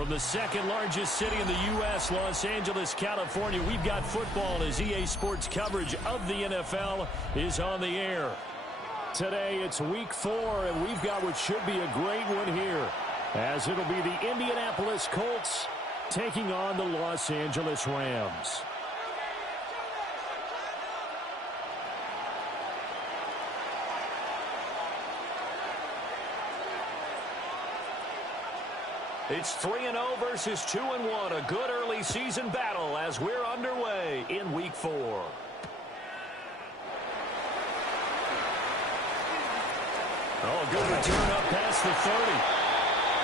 From the second largest city in the U.S., Los Angeles, California, we've got football as EA Sports coverage of the NFL is on the air. Today, it's week 4, and we've got what should be a great one here, as it'll be the Indianapolis Colts taking on the Los Angeles Rams. It's 3-0 versus 2-1, a good early season battle as we're underway in week 4. Oh, good return up past the 30.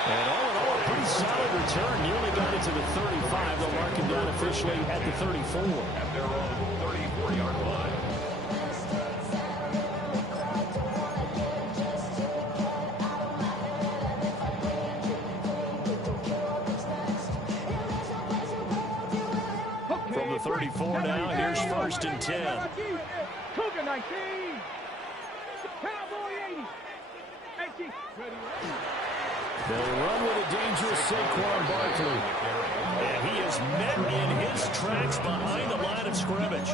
And all in all, a pretty solid return. Nearly got it to the 35. They'll mark him down officially at the 34. At their own 34-yard line. From the 34 now, here's 1st and 10. Cougar 19. Cowboy 80. They'll run with a dangerous Saquon Barkley. And he is met in his tracks behind the line of scrimmage.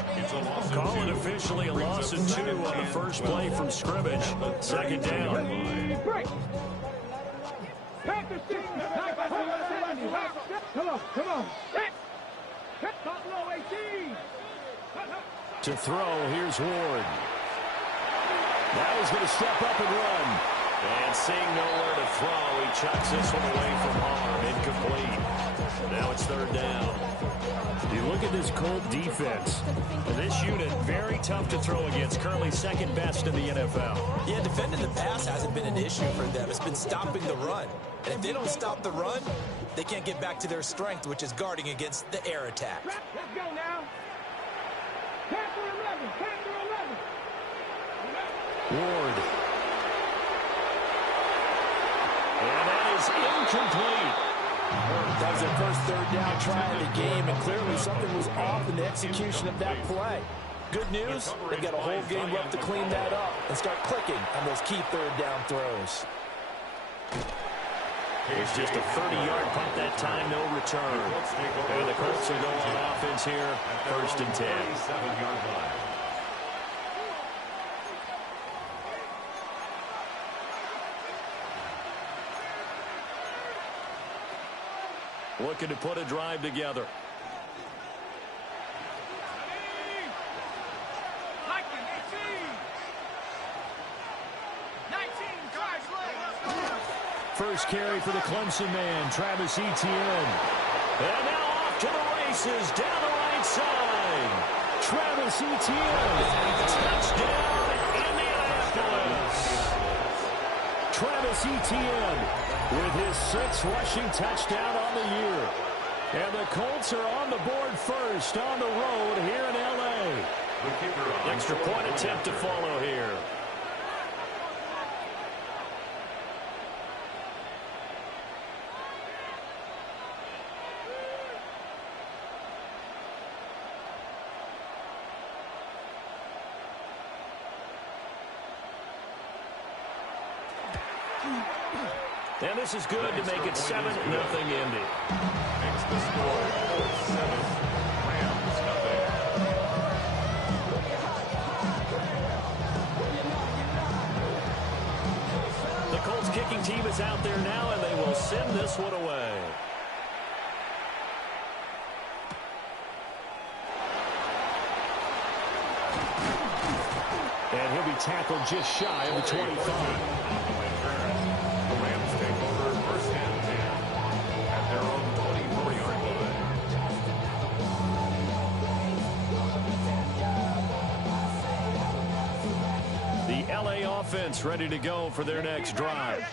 Call it officially a loss of 2 on the first play from scrimmage. 2nd down. Come on. Top low 18. To throw, here's Ward. Now he's going to step up and run. And seeing nowhere to throw, he chucks this one away from harm. Incomplete. Now it's 3rd down. You look at this Colt defense. And this unit, very tough to throw against. Currently 2nd best in the NFL. Yeah, defending the pass hasn't been an issue for them. It's been stopping the run. And if they don't stop the run, they can't get back to their strength, which is guarding against the air attack. Let's go now. 10 for 11. 10 for 11. Ward. And that is incomplete. That was their first 3rd down try of the game, and clearly something was off in the execution of that play. Good news, they've got a whole game left to clean that up and start clicking on those key 3rd down throws. It's just a 30-yard punt that time, no return. And the Colts will go on offense here, 1st and 10. 37-yard line. Looking to put a drive together. First carry for the Clemson man, Travis Etienne. And now off to the races, down the right side. Travis Etienne, touchdown, Indianapolis. Travis Etienne with his 6th rushing touchdown on the year. And the Colts are on the board first on the road here in L.A. Extra point attempt to follow here. And this is good to make it 7-0 Indy. Makes the score 7 Rams nothing. The Colts kicking team is out there now, and they will send this one away. And he'll be tackled just shy of the 25. Offense ready to go for their next drive.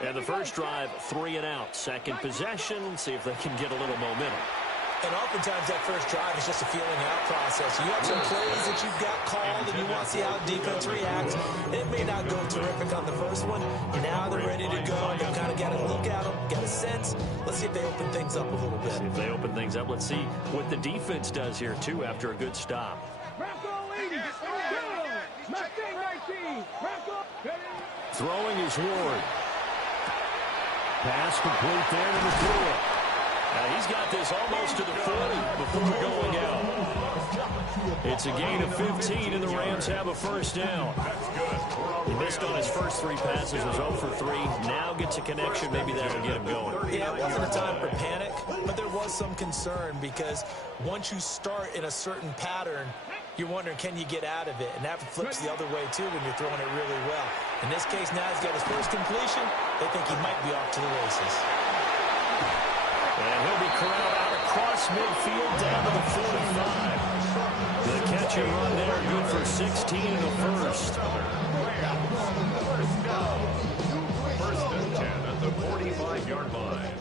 And the first drive, 3 and out. Second possession, see if they can get a little momentum. And oftentimes that first drive is just a feeling out process. You have some plays that you've got called and you want to see how the defense reacts. It may not go terrific on the first one. Now they're ready to go. They've kind of got a look at them, got a sense. Let's see if they open things up a little bit. See if they open things up. Let's see what the defense does here, too, after a good stop. Throwing is Ward. Pass complete there to Nakua. He's got this almost to the 40 before going out. It's a gain of 15, and the Rams have a first down. He missed on his first 3 passes, was 0 for 3. Now gets a connection. Maybe that'll get him going. Yeah, it wasn't a time for panic, but there was some concern because once you start in a certain pattern, you're wondering, can you get out of it? And that flips the other way, too, when you're throwing it really well. In this case, now he's got his first completion. They think he might be off to the races. And he'll be corralled out across midfield down to the 45. The catch and run there, good for 16 in the first. First and 10 at the 45-yard line.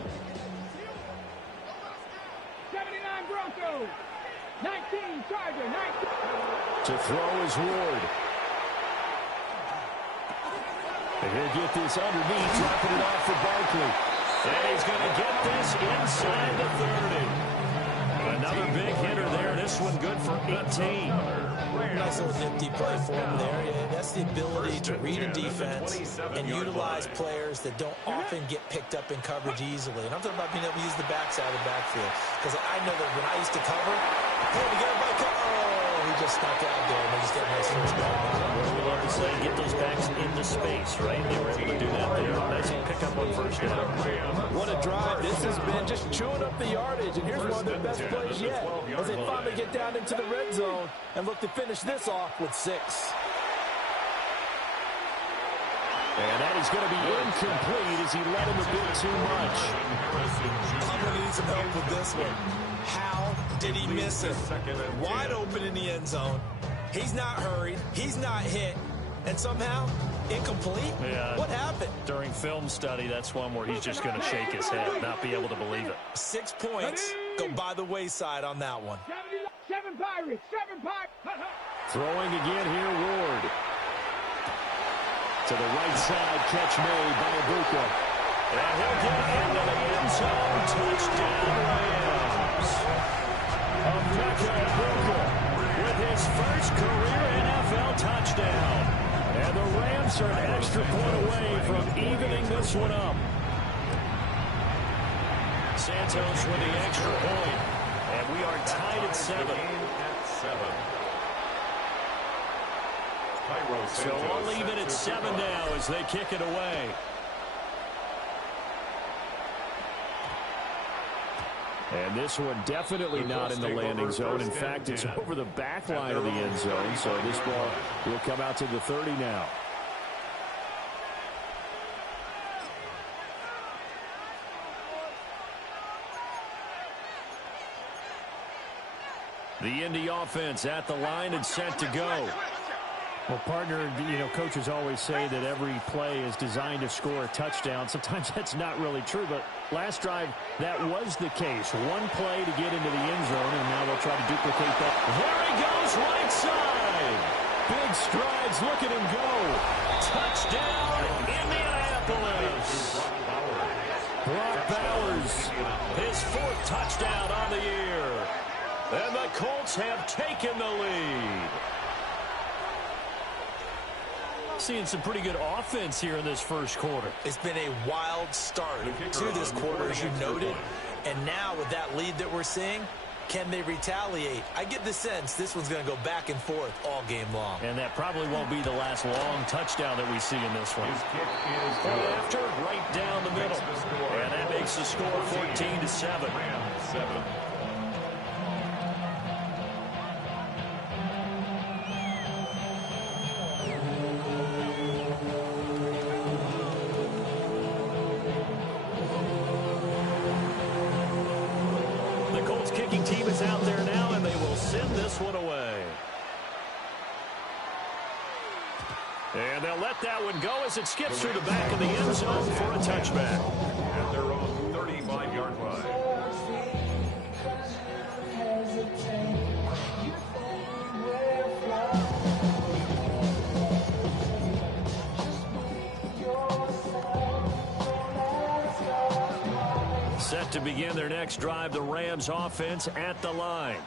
79 Broncos. 19 Charger. 19. To throw is Ward. And he'll get this underneath, dropping it off for Barkley. And he's going to get this inside the 30. Another big hitter there. This one good for 18. Nice little nifty play for him there. Yeah, that's the ability to read a defense and utilize players that don't often get picked up in coverage easily. And I'm talking about being able to use the backside of the backfield. Because I know that when I used to cover, hey, we get a bike. Oh, he just snuck out there, and they just got a nice first down. Well, we love to say get those backs into space, right? They were able to do that there. Nice pick up on first down. What a drive this has been, just chewing up the yardage. And here's one of their best plays yet as they finally get down into the red zone and look to finish this off with 6. And that is going to be incomplete as he led him a bit too much. I'm going to need some help with this one. How did he miss it? Wide open in the end zone. He's not hurried. He's not hit. And somehow, incomplete? Yeah. What happened? During film study, that's one where he's just going to shake his head, not be able to believe it. 6 points go by the wayside on that one. 7 Pirates. 7 Pirates. Throwing again here, Ward. To the right side, catch made by Ibuka. And he'll get into the end zone. Touchdown, Rams. Emeka Ibuka with his first career NFL touchdown. And the Rams are an extra point away from evening this one up. Santos with the extra point. And we are tied at 7. So I'll leave it at 7 now as they kick it away. And this one definitely not in the landing zone. In fact, it's over the back line of the end zone. So this ball will come out to the 30 now. The Indy offense at the line and set to go. Well, partner, coaches always say that every play is designed to score a touchdown. Sometimes that's not really true, but last drive, that was the case. One play to get into the end zone, and now they'll try to duplicate that. There he goes, right side. Big strides, look at him go. Touchdown, Indianapolis. Brock Bowers, his 4th touchdown on the year. And the Colts have taken the lead. Seeing some pretty good offense here in this first quarter. It's been a wild start to this quarter, as you noted. And now with that lead that we're seeing, can they retaliate? I get the sense this one's going to go back and forth all game long. And that probably won't be the last long touchdown that we see in this one. After, right down the middle. And that makes the score 14-7. Kicking team is out there now, and they will send this one away. And they'll let that one go as it skips through the back of the end zone for a touchback. At their own 35-yard line. Set to begin their next drive, the Rams offense at the line.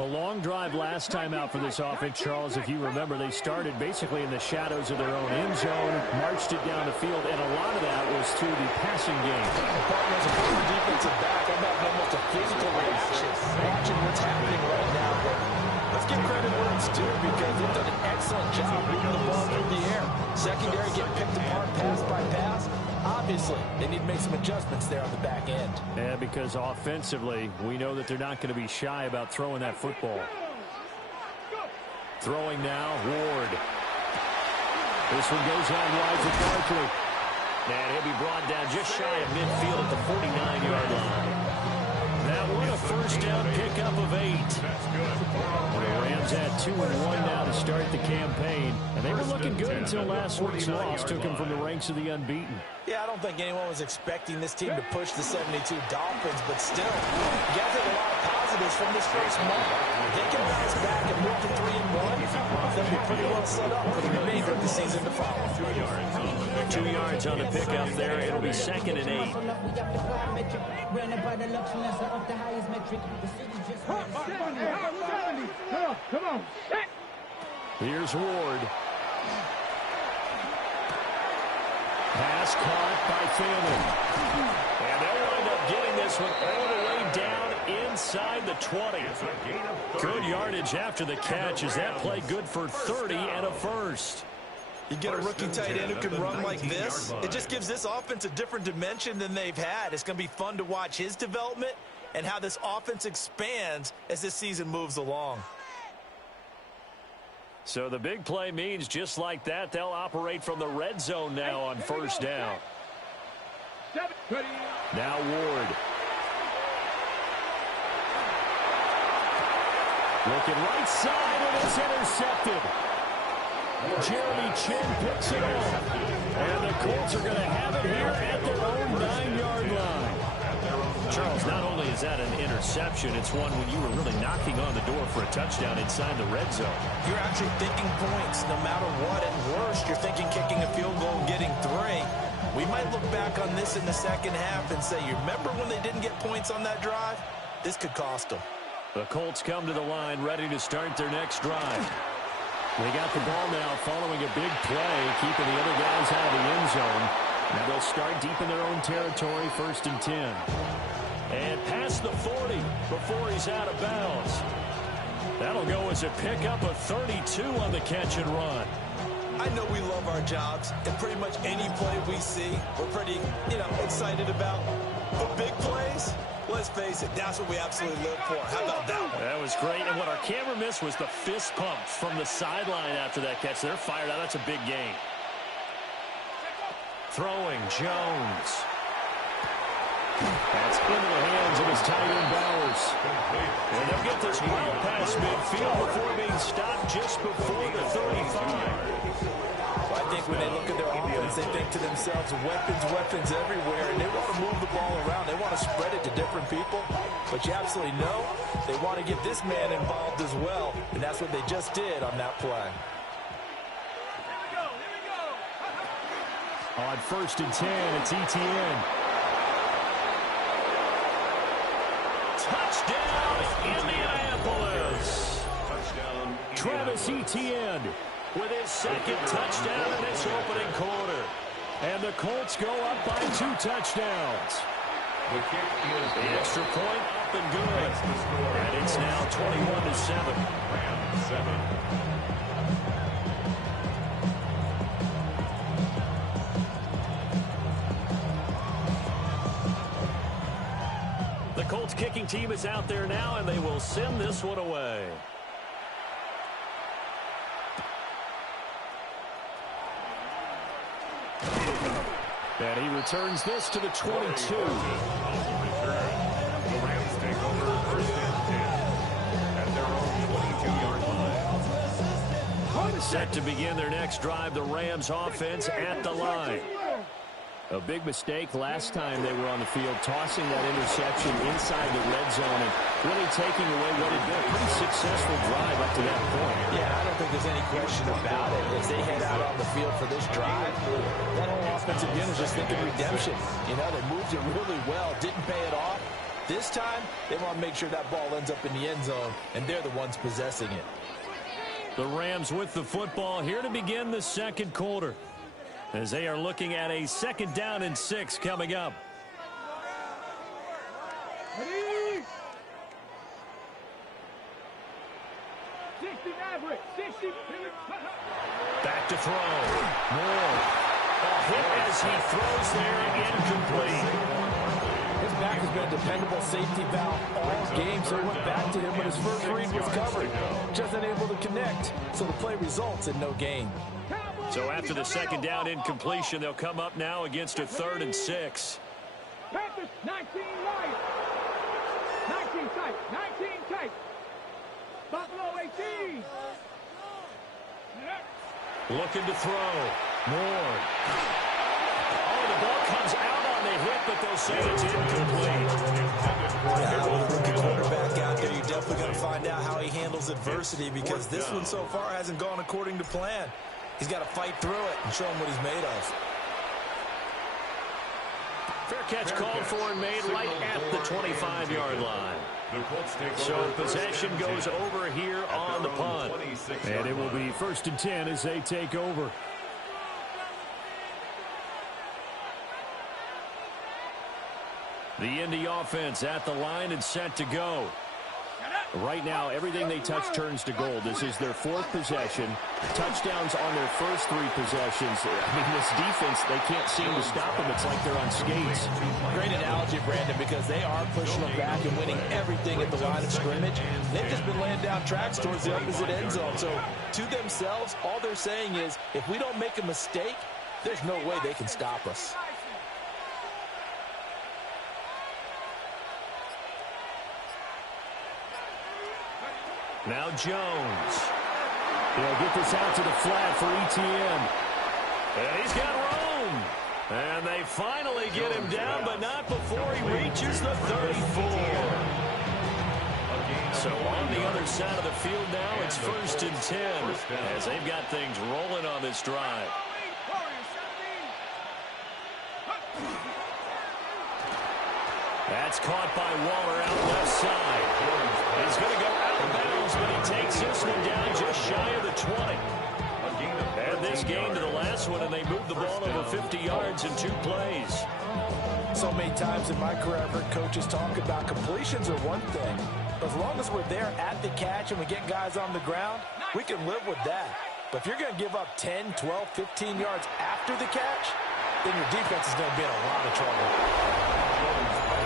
A long drive last time out for this offense, Charles. If you remember, they started basically in the shadows of their own end zone, marched it down the field, and a lot of that was through the passing game. Partners a former defensive back. I'm having almost a physical reaction watching what's happening right now. But let's give credit where it's due because they've done an excellent job moving the ball through the air. Secondary getting picked apart pass by pass. Obviously, they need to make some adjustments there on the back end. Yeah, because offensively, we know that they're not going to be shy about throwing that football. Throwing now, Ward. This one goes out wide for Barkley. And he'll be brought down just shy of midfield at the 49-yard line. That one a first down pickup of 8. The Rams had 2-1 now to start the campaign. And they were looking good until last week's loss took them from the ranks of the unbeaten. Yeah, I don't think anyone was expecting this team to push the 72 Dolphins, but still, you got to take a lot of positives from this first month. If they can bounce back and move to 3-1, they'll be pretty well set up for the remainder of the season to follow. 2 yards on the pickup there. It'll be 2nd and 8. Come on. Here's Ward. Pass caught by Thielen. And they'll wind up getting this one all the way down inside the 20. Good yardage after the catch. Is that play good for 30 and a first? You get a rookie tight end who can run like this. It just gives this offense a different dimension than they've had. It's going to be fun to watch his development and how this offense expands as this season moves along. So the big play means just like that, they'll operate from the red zone now on first down. Now Ward. Looking right side, and it's intercepted. Jeremy Chinn picks it off. And the Colts are going to have it here at their own 9-yard line. Charles, not only is that an interception, it's one when you were really knocking on the door for a touchdown inside the red zone. You're actually thinking points no matter what. At worst, you're thinking kicking a field goal and getting 3. We might look back on this in the second half and say, you remember when they didn't get points on that drive? This could cost them. The Colts come to the line ready to start their next drive. They got the ball now following a big play, keeping the other guys out of the end zone. Now they'll start deep in their own territory, 1st and 10. And past the 40 before he's out of bounds. That'll go as a pickup of 32 on the catch and run. I know we love our jobs, and pretty much any play we see, we're pretty, excited about. But big plays, let's face it, that's what we absolutely live for. How about that one? That was great, and what our camera missed was the fist pump from the sideline after that catch. They're fired out. That's a big gain. Throwing, Jones. That's into the hands of his tight end, Bowers. And they'll get this ball past midfield before being stopped just before the 35. I think when they look at their offense, they think to themselves, weapons everywhere, and they want to move the ball around. They want to spread it to different people. But you absolutely know they want to get this man involved as well, and that's what they just did on that play. On 1st and 10, it's Etienne. Touchdown, Indianapolis. Travis Etienne with his 2nd touchdown in this opening quarter. And the Colts go up by 2 touchdowns. The extra point up and good. And it's now 21-7. Rams 7. The Colts kicking team is out there now, and they will send this one away. And he returns this to the 22. The Rams take over 1st and 10 at their own 22-yard line. Set to begin their next drive, the Rams offense at the line. A big mistake last time they were on the field, tossing that interception inside the red zone and really taking away what had been a pretty successful drive up to that point. Yeah, I don't think there's any question about it. As they head out on the field for this drive, that whole offense again is just thinking redemption. They moved it really well, didn't pay it off. This time, they want to make sure that ball ends up in the end zone, and they're the ones possessing it. The Rams with the football here to begin the second quarter, as they are looking at a 2nd down and 6 coming up. Ready? 60 average. 60. Back to throw. Moore. A hit as he throws there, incomplete. His back has been a dependable safety valve all game, so he went back to him when his first read was covered. Just unable to connect, so the play results in no gain. So after the 2nd down incompletion, they'll come up now against a 3rd and 6. Panthers, 19 Lions. 19 tight. 19 tight. Buffalo 18. Looking to throw. Moore. Oh, the ball comes out on the hit, but they'll say it's incomplete. With a rookie quarterback out there, you're definitely going to find out how he handles adversity, because this one so far hasn't gone according to plan. He's got to fight through it and show him what he's made of. Fair catch called for and made right at the 25-yard line. So possession goes over here on the punt. And it will be 1st and 10 as they take over. The Indy offense at the line and set to go. Right now, everything they touch turns to gold. This is their 4th possession. Touchdowns on their first 3 possessions. I mean, this defense, they can't seem to stop them. It's like they're on skates. Great analogy, Brandon, because they are pushing them back and winning everything at the line of scrimmage. They've just been laying down tracks towards the opposite end zone. So to themselves, all they're saying is, if we don't make a mistake, there's no way they can stop us. Now Jones. He'll get this out to the flat for Etienne. And he's got room. And they finally get him down, but not before he reaches the 34. So on the other side of the field now, it's 1st and 10 as they've got things rolling on this drive. That's caught by Waller out left side. He's going to go out of bounds, but he takes this one down just shy of the 20. And this game to the last one, and they moved the ball over 50 yards in 2 plays. So many times in my career, I've heard coaches talk about completions are one thing. As long as we're there at the catch and we get guys on the ground, we can live with that. But if you're going to give up 10, 12, 15 yards after the catch, then your defense is going to be in a lot of trouble.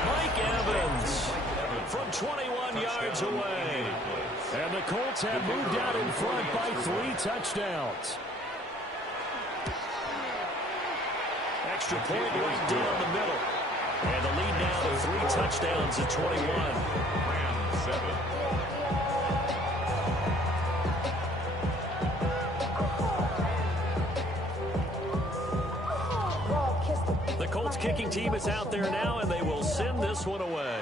Mike Evans from 21 yards away. And the Colts have moved out in front by 3 touchdowns. Extra point right down the middle. And the lead now to 3 touchdowns at 21. Rams 7. The Colts kicking team is out there now, and they will send this one away.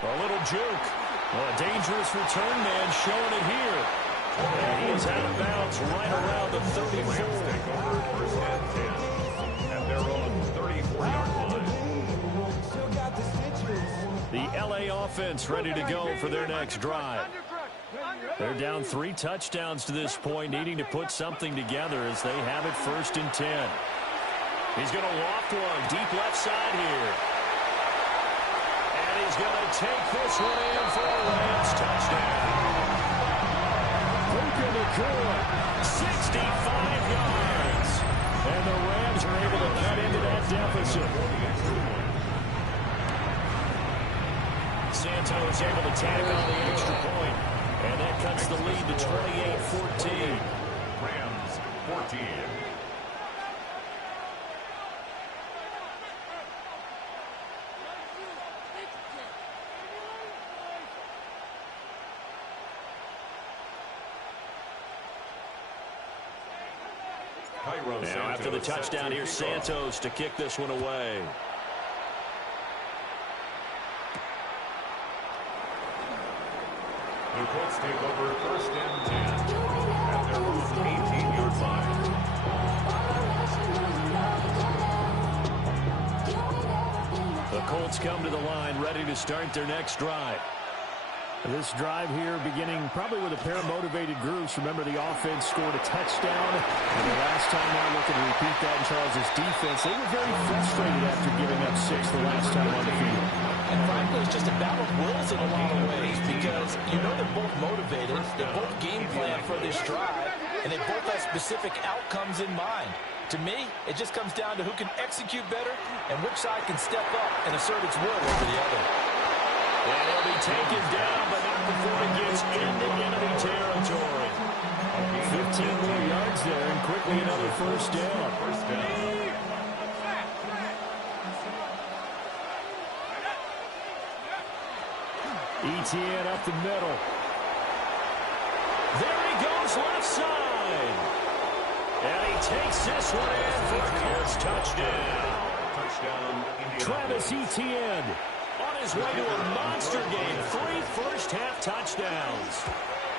A little juke. Well, a dangerous return man showing it here. And he is out of bounds right around the 34. Take over 1st and 10 at their own 34-yard line. The LA offense ready to go for their next drive. They're down 3 touchdowns to this point, needing to put something together as they have it 1st and 10. He's going to loft one deep left side here. And he's going to take this one in for a Rams touchdown. Puka Nacua, 65 yards. And the Rams are able to cut into that deficit. Santos able to tack on the extra point. And that cuts the lead to 28-14. Rams 14. Now after the touchdown, here's Santos to kick this one away. The Colts take over 1st and 10 at their own 18-yard line. Colts come to the line, ready to start their next drive. This drive here beginning probably with a pair of motivated groups. Remember, the offense scored a touchdown. And the last time out, looking to repeat that in Charles' defense. They were very frustrated after giving up 6 the last time on the field. And frankly, it's just a battle of wills in a lot of ways because you know they're both motivated. They both game plan for this drive. And they both have specific outcomes in mind. To me, it just comes down to who can execute better and which side can step up and assert its will over the other. And he'll be taken down, but not before he gets into enemy territory. 15 more yards there, and quickly another first down. ETN up the middle. There he goes, left side. And he takes this one in for a Colts touchdown. Travis Etienne on his way to a monster game. 3 first-half touchdowns.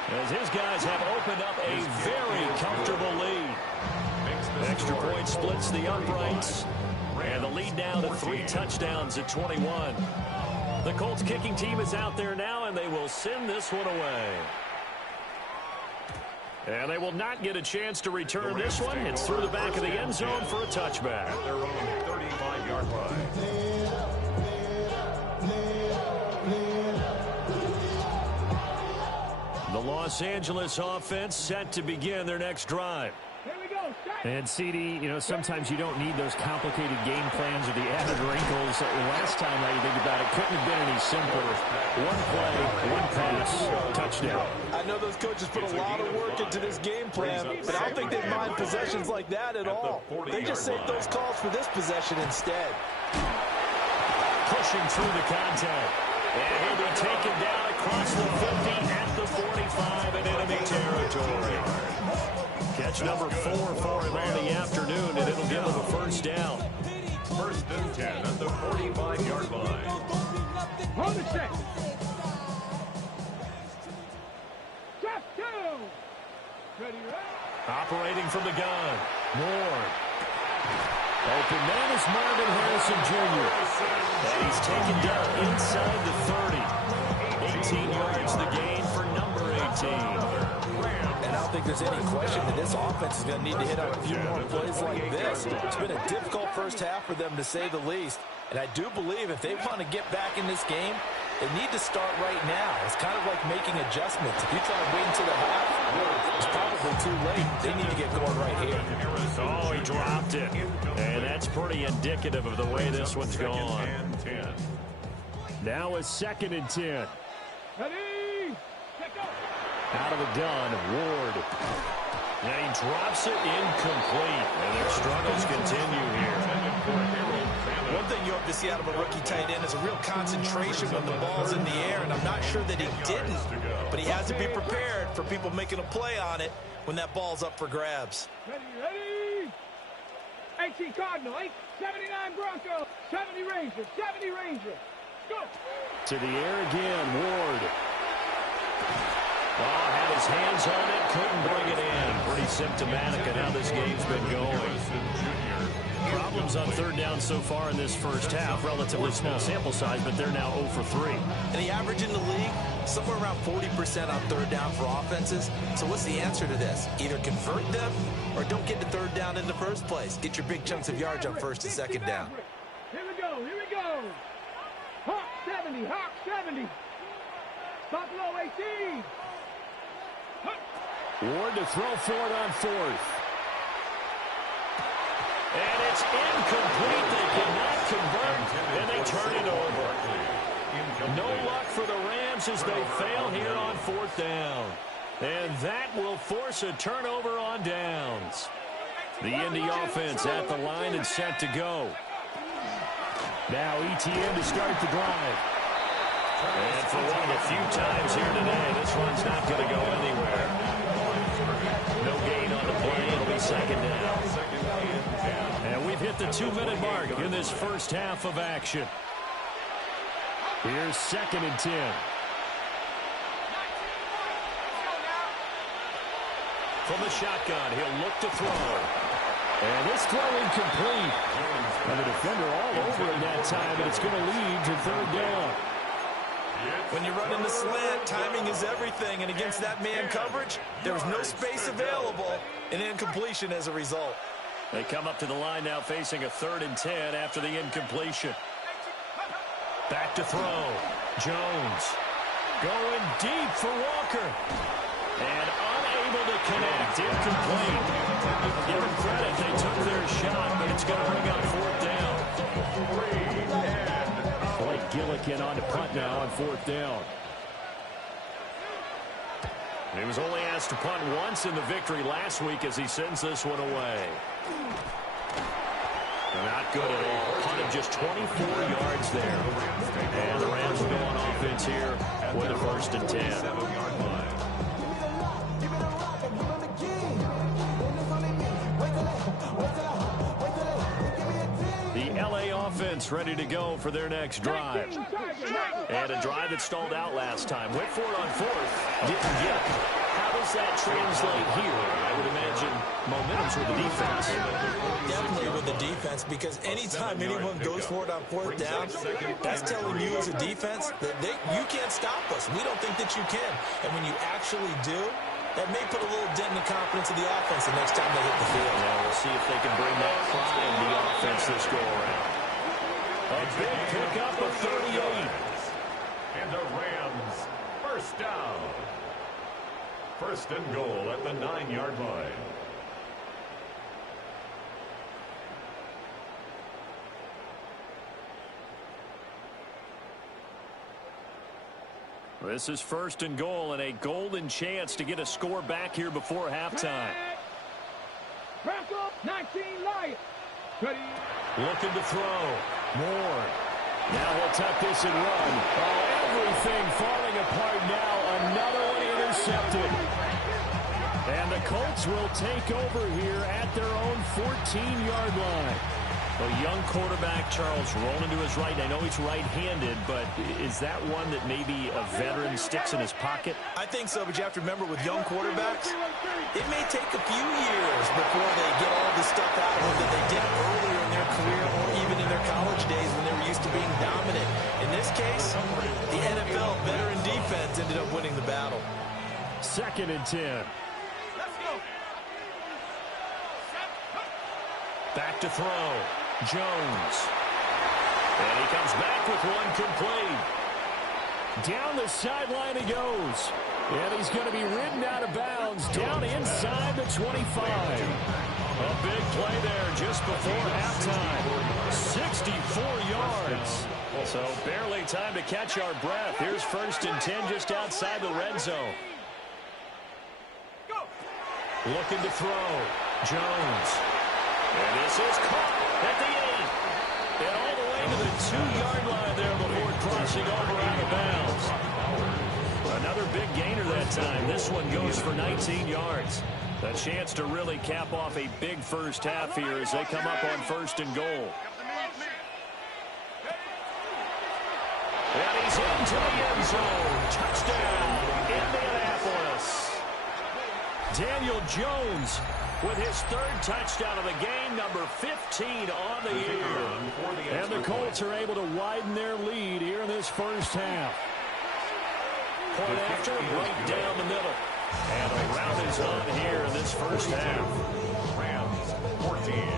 As his guys have opened up a very comfortable lead. Extra point splits the uprights. And the lead now to 3 touchdowns at 21. The Colts kicking team is out there now, and they will send this one away. And they will not get a chance to return this one. It's through the back of the end zone for a touchback. Their own 35-yard line. The Los Angeles offense set to begin their next drive. Here we go. And CD, sometimes you don't need those complicated game plans or the added wrinkles. Last time now you think about it, couldn't have been any simpler. 1 play, 1 pass, touchdown. I know those coaches put a lot of work into this game plan, but I don't think they mind possessions like that at all. They just save those calls for this possession instead. Pushing through the contact. And he'll be taken down across the 50 at the 45 in enemy territory. Catch number 4 for him on the afternoon, and it'll give him a first down. 1st and 10 at the 45-yard line. Hold the set. Drop 2. Ready, Operating from the gun. Ward. Open man is Marvin Harrison Jr. And he's taken down inside the 30. 18 yards the gain for number 18. And I don't think there's any question that this offense is going to need to hit on a few more plays like this. It's been a difficult first half for them, to say the least. And I do believe if they want to get back in this game, they need to start right now. It's kind of like making adjustments. If you try to wait until the half, it's probably too late. They need to get going right here. Oh, he dropped it. And that's pretty indicative of the way this one's gone. Now a 2nd and 10. Ready. Let go. Out of the gun, Ward. And he drops it incomplete. And their struggles continue here. One thing you hope to see out of a rookie tight end is a real concentration when the ball's in the air, and I'm not sure that he didn't, but he has to be prepared for people making a play on it when that ball's up for grabs. Ready. 18 Cardinal, 79 Broncos, 70 Rangers, 70 Rangers. Go. To the air again, Ward. Oh, had his hands on it, couldn't bring it in. Pretty symptomatic of how this game's been going. Problems on 3rd down so far in this first half. Relatively small sample size, but they're now 0 for 3. And the average in the league, somewhere around 40% on 3rd down for offenses. So what's the answer to this? Either convert them or don't get to 3rd down in the first place. Get your big chunks of yards on 1st and 2nd down. Here we go. Here we go. Hawk 70. Hawk 70. Buffalo 18. Ward to throw for it on 4th. And it's incomplete. They cannot convert, and they turn it over. No luck for the Rams as they fail here on 4th down. And that will force a turnover on downs. The Indy offense at the line and set to go. Now ETN to start the drive. And for one of the few times here today, this one's not going to go anywhere. No gain on the play. It'll be 2nd down. And we've hit the 2-minute mark in this first half of action. Here's 2nd and 10. From the shotgun, he'll look to throw. And this throw incomplete. And the defender all over him that time, and it's going to lead to third down. When you run in the slant, timing is everything. And against that man coverage, there's no space available. An incompletion as a result. They come up to the line now facing a 3rd and 10 after the incompletion. Back to throw. Jones going deep for Walker. And unable to connect. Incomplete. Give them credit. They took their shot, but it's going to bring up 4th down. Blake Gillikin on to punt now on 4th down. He was only asked to punt once in the victory last week as he sends this one away. Not good at all. Punted just 24 yards there. And the Rams will go on offense here with a 1st and 10. The LA offense ready to go for their next drive. And a drive that stalled out last time. Went for it on 4th. Didn't get it. How does that translate here? I would imagine momentum's with the defense. Definitely with the defense, because anytime anyone goes for it on 4th down, that's telling you as a defense that you can't stop us. We don't think that you can. And when you actually do, that may put a little dent in the confidence of the offense the next time they hit the field. Yeah, we'll see if they can bring that pride in the offense this go-around. A big pickup of 38. And the Rams, 1st down. 1st and goal at the 9-yard line. This is 1st and goal and a golden chance to get a score back here before halftime. Back up, 19 Lions. Looking to throw. Moore. Now he'll tuck this and run. Oh, everything falling apart now. Another one intercepted. And the Colts will take over here at their own 14-yard line. A young quarterback, Charles, rolling to his right. I know he's right-handed, but is that one that maybe a veteran sticks in his pocket? I think so, but you have to remember with young quarterbacks, it may take a few years before they get all the stuff out of them that they did earlier in their career or even in their college days when they were used to being dominant. In this case, the NFL veteran defense ended up winning the battle. 2nd and 10. Back to throw. Jones. And he comes back with one complete. Down the sideline he goes. And he's going to be ridden out of bounds down inside the 25. A big play there just before halftime. 64 yards. So barely time to catch our breath. Here's 1st and 10 just outside the red zone. Looking to throw. Jones. And this is caught at the end. And all the way to the 2-yard line there before crossing over out of bounds. Another big gainer that time. This one goes for 19 yards. A chance to really cap off a big first half here as they come up on 1st and goal. And he's into the end zone. Touchdown, Indianapolis. Daniel Jones with his 3rd touchdown of the game, number 15 on the year. And the Colts are able to widen their lead here in this first half. Point after, right down the middle. And a rout is on here in this first half. Rams, 14.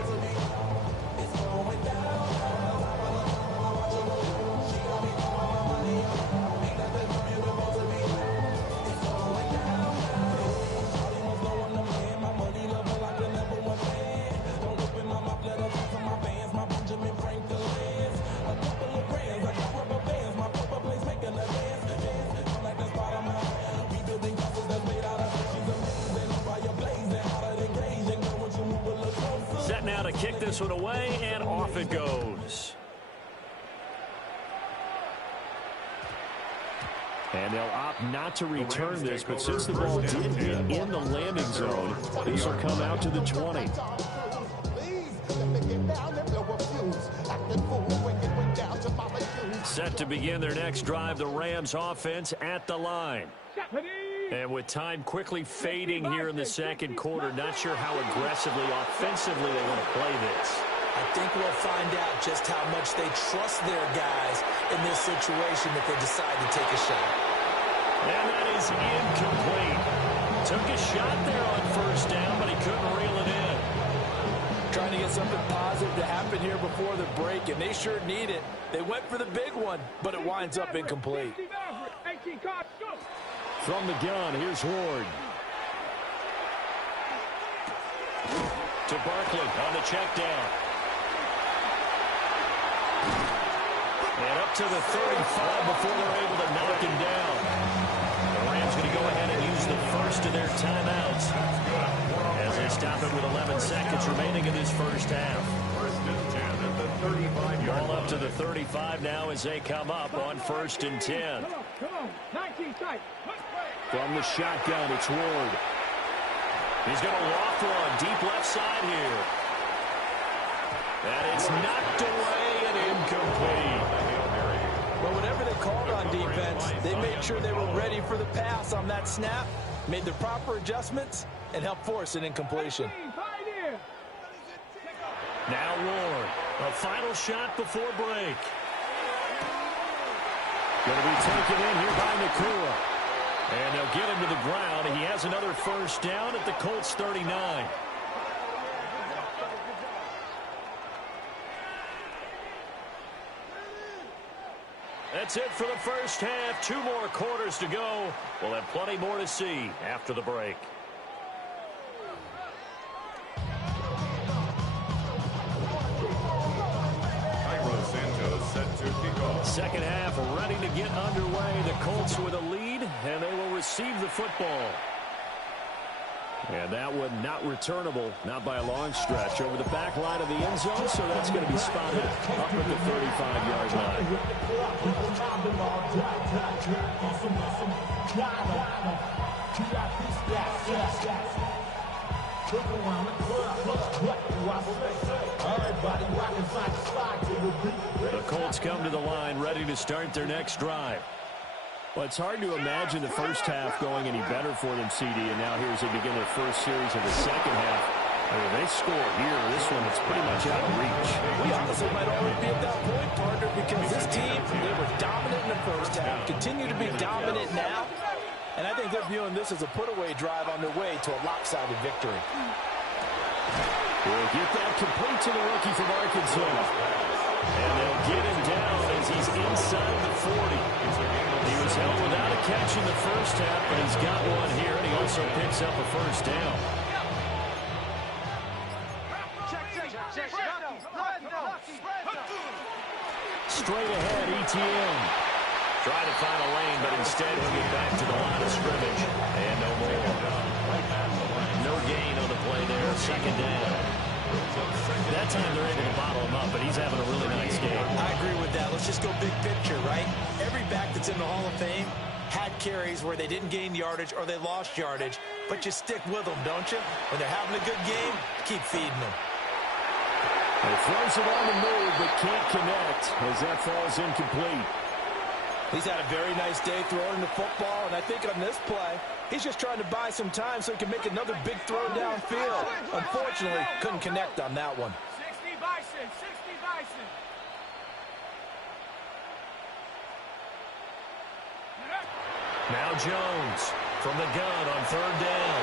Now to kick this one away, and off it goes. And they'll opt not to return this, but since the ball did get in the landing zone, this will come out to the 20. Set to begin their next drive, the Rams offense at the line. And with time quickly fading here in the second quarter, not sure how aggressively, offensively they want to play this. I think we'll find out just how much they trust their guys in this situation if they decide to take a shot. And that is incomplete. Took a shot there on first down, but he couldn't reel it in. Trying to get something positive to happen here before the break, and they sure need it. They went for the big one, but it winds up incomplete. From the gun, here's Ward. To Barkley on the check down. And up to the 35 before they're able to knock him down. The Rams going to go ahead and use the first of their timeouts as they stop it with 11 seconds remaining in this first half. First and 10 at the 35-yard Ball up to the 35 now as they come up on first and 10. Come on, 19 tight. From the shotgun, it's Ward. He's got a loft one deep left side here. And it's knocked away and incomplete. But whatever they called on defense, they made sure they were ready for the pass on that snap, made the proper adjustments, and helped force an incompletion. Now Ward, a final shot before break. Going to be taken in here by Nakua. And they'll get him to the ground. He has another first down at the Colts 39. That's it for the first half. 2 more quarters to go. We'll have plenty more to see after the break. Cairo Santos set to kick off. Second half ready to get underway. The Colts with a lead, and they will receive the football. And that one not returnable, not by a long stretch, over the back line of the end zone, so that's going to be spotted up at the 35-yard line. The Colts come to the line ready to start their next drive. Well, it's hard to imagine the first half going any better for them, CD, and now here as they begin their first series of the second half. I mean, they score here. This one, it's pretty much out of reach. We honestly might already be at that point, partner, because this team, they were dominant in the first half, continue to be dominant now, and I think they're viewing this as a put-away drive on their way to a lopsided victory. We'll get that complete to the rookie from Arkansas. And they'll get him down as he's inside the 40. He was held without a catch in the first half, but he's got one here, and he also picks up a first down. Straight ahead, ETN. Trying to find a lane, but instead he'll get back to the line of scrimmage. And no more. No gain on the play there. Second down. That time they're able to bottle him up, but he's having a really nice game. I agree with that. Let's just go big picture, right? Every back that's in the Hall of Fame had carries where they didn't gain yardage or they lost yardage, but you stick with them, don't you? When they're having a good game, keep feeding them. He throws it on the move, but can't connect as that falls incomplete. He's had a very nice day throwing the football, and I think on this play, he's just trying to buy some time so he can make another big throw downfield. Unfortunately, couldn't connect on that one. 60 Bison, 60 Bison. Now Jones from the gun on third down.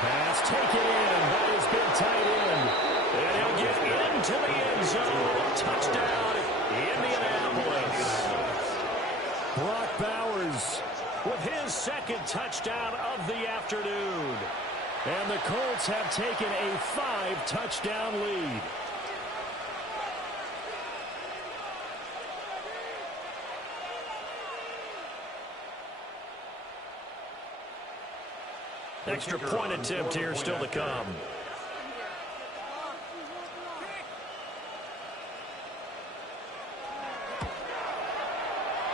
Pass taken in. That has been tight end. And he'll get into the end zone. Touchdown, Indianapolis. Brock Bowers with his second touchdown of the afternoon. And the Colts have taken a 5-touchdown lead. Extra point attempt here still to come.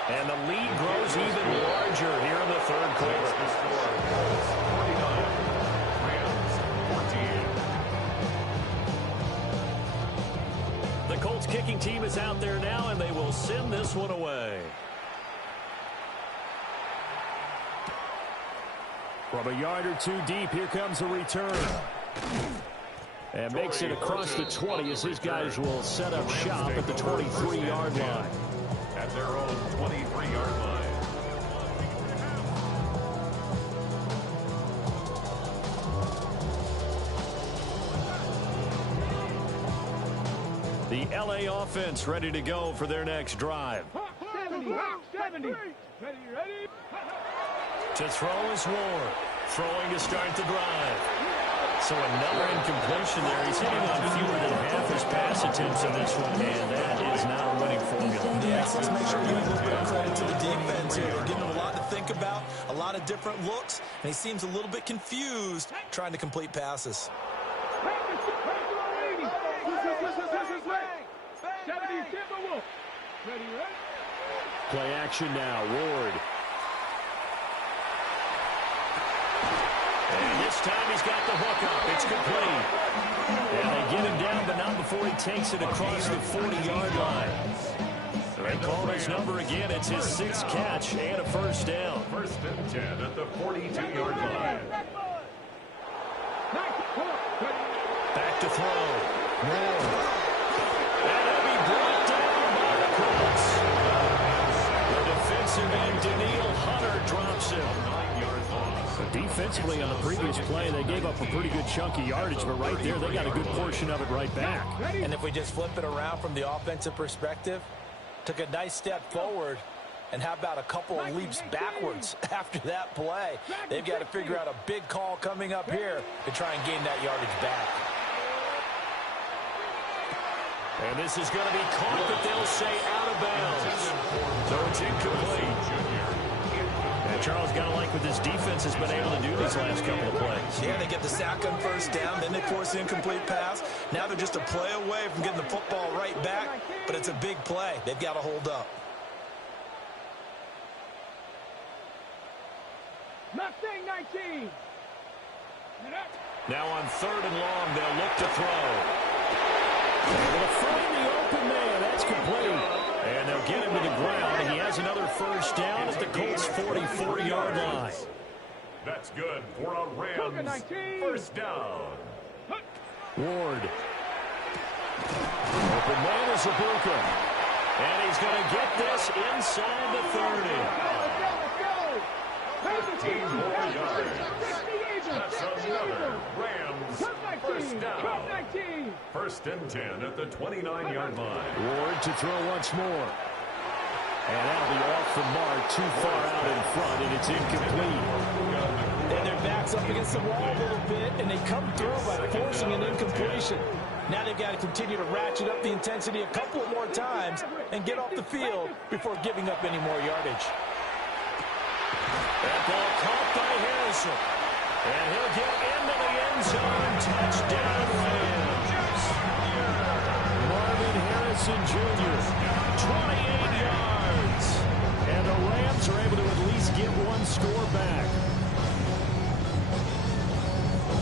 And the lead grows even larger here in the third quarter. 49, Rams 14. The Colts kicking team is out there now, and they will send this one away. From a yard or two deep, here comes a return. And makes it across the 20 as his guys will set up shop at the 23-yard line. At their own 23-yard line. The LA offense ready to go for their next drive. 70, 70. Ready. To throw is Ward. Throwing to start the drive. So another incompletion there. He's hitting on fewer than half his pass attempts in this one, and that is not a winning formula. Yes, let's make sure we give a little bit of credit to the defense here. They're giving him a lot to think about, a lot of different looks, and he seems a little bit confused trying to complete passes. 70 Timberwolves. Ready? Play action now. Ward. And this time he's got the hook up. It's complete. And they get him down, but not before he takes it across the 40-yard line. They call his number again. It's his 6th catch and a first down. 1st and 10 at the 42-yard line. Back to throw. Ward. And he'll be brought down by the Colts. The defensive end, Daniil Hunter, drops him. 9-yard loss. Defensively on the previous play, they gave up a pretty good chunk of yardage, but right there, they got a good portion of it right back. And if we just flip it around from the offensive perspective, took a nice step forward, and how about a couple of leaps backwards after that play? They've got to figure out a big call coming up here to try and gain that yardage back. And this is going to be caught, but they'll say out of bounds. So it's incomplete. And Charles, got to like what this defense has been able to do these last couple of plays. Yeah, they get the sack on first down, then they force the incomplete pass. Now they're just a play away from getting the football right back, but it's a big play. They've got to hold up. Mustang 19. Now on 3rd and long, they'll look to throw. Able to find the open man. That's complete. And they'll get him to the ground, and he has another first down at the Colts' 44-yard line. That's good for a Rams 1st down. Ward. Open man is Ibuka. And he's going to get this inside the 30. Let's go. 15 more yards. That's another Rams 1st down. 1st and 10 at the 29-yard line. Ward to throw once more. And that'll be off the mark, too far out in front, and it's incomplete. And their back's up against the wall a little bit, and they come through by forcing an incompletion. Now they've got to continue to ratchet up the intensity a couple of more times and get off the field before giving up any more yardage. That ball caught by Harrison. And he'll get into the end zone. Touchdown, Rams. Marvin Harrison Jr., 28 yards. And the Rams are able to at least get one score back.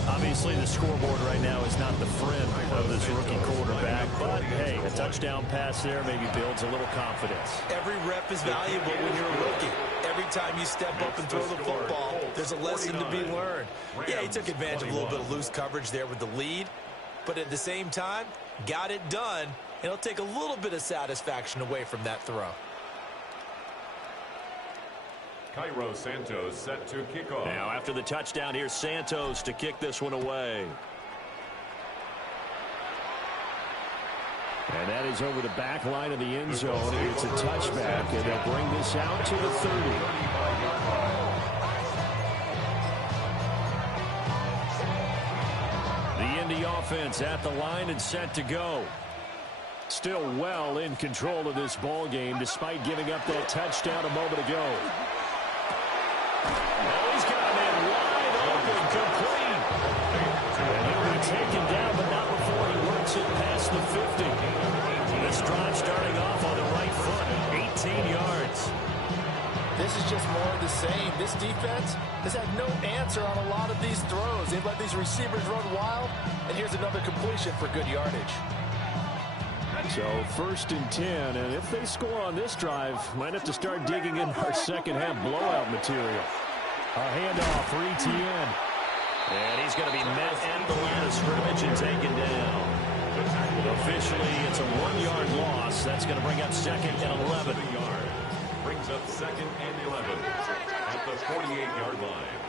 Obviously, the scoreboard right now is not the friend of this rookie quarterback. But, hey, a touchdown pass there maybe builds a little confidence. Every rep is valuable when you're a rookie. Every time you step up and throw the football, there's a lesson to be learned. Yeah, he took advantage of a little bit of loose coverage there with the lead. But at the same time, got it done. And it'll take a little bit of satisfaction away from that throw. Cairo Santos set to kick off. Now, after the touchdown, here's Santos to kick this one away. And that is over the back line of the end zone. It's a touchback, and they'll bring this out to the 30. The Indy offense at the line and set to go. Still well in control of this ball game, despite giving up that touchdown a moment ago. Oh, he's got him in wide open, complete. And he'll be taken down, but not before he works it past the 50. This drive starting off on the right foot, 18 yards. This is just more of the same. This defense has had no answer on a lot of these throws. They've let these receivers run wild, and here's another completion for good yardage. So 1st and 10, and if they score on this drive, might have to start digging in our second half blowout material. A handoff for Etienne. And he's going to be met at the line of scrimmage and taken down. Officially, it's a 1-yard loss. That's going to bring up 2nd and 11. Brings up 2nd and 11 at the 48-yard line.